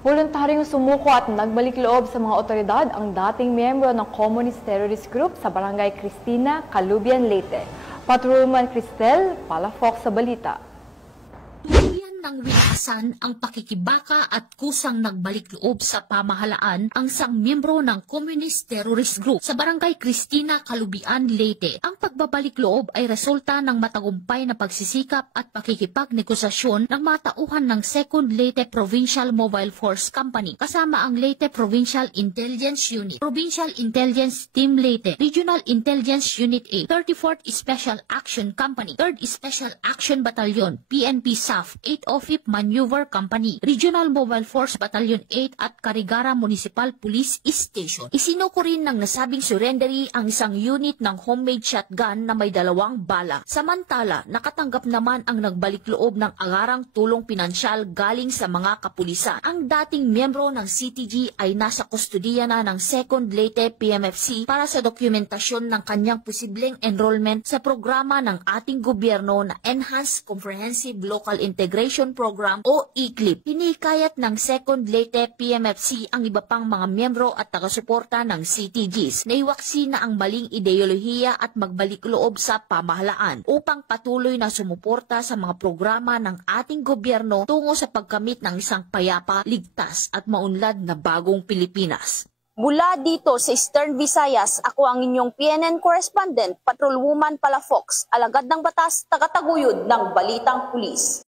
Voluntaryong sumuko at nagbalik loob sa mga otoridad ang dating miyembro ng Communist Terrorist Group sa Barangay Cristina, Calubian, Leyte. Patrolman Cristel Palafox sa balita. Tuluyan ng winakasan ang pakikibaka at kusang nagbalik loob sa pamahalaan ang isang miyembro ng Communist Terrorist Group sa Barangay Cristina, Calubian, Leyte. Ang pagbabalik loob ay resulta ng matagumpay na pagsisikap at pakikipagnegosasyon ng mga tauhan ng 2nd Leyte Provincial Mobile Force Company kasama ang Leyte Provincial Intelligence Unit, Provincial Intelligence Team Leyte, Regional Intelligence Unit A, 34th Special Action Company, 3rd Special Action Battalion, PNP SAF, 8th OFIP Maneuver Company, Regional Mobile Force Battalion 8 at Carigara Municipal Police Station. Isinuko rin ng nasabing surrendery ang isang unit ng homemade shotgun na may 2 bala. Samantala, nakatanggap naman ang nagbalik loob ng agarang tulong pinansyal galing sa mga kapulisan. Ang dating miyembro ng CTG ay nasa kustudiya na ng 2nd Leyte PMFC para sa dokumentasyon ng kanyang posibleng enrollment sa programa ng ating gobyerno na Enhanced Comprehensive Local Integration Program o ECLIP. Hinikayat ng 2nd Leyte PMFC ang iba pang mga miyembro at taga-suporta ng CTGs na iwaksi na ang maling ideolohiya at magbalik loob sa pamahalaan upang patuloy na sumuporta sa mga programa ng ating gobyerno tungo sa pagkamit ng isang payapa, ligtas at maunlad na bagong Pilipinas. Mula dito sa Eastern Visayas, ako ang inyong PNN correspondent, Patrolwoman Palafox, alagad ng batas, tagataguyod ng Balitang Pulis.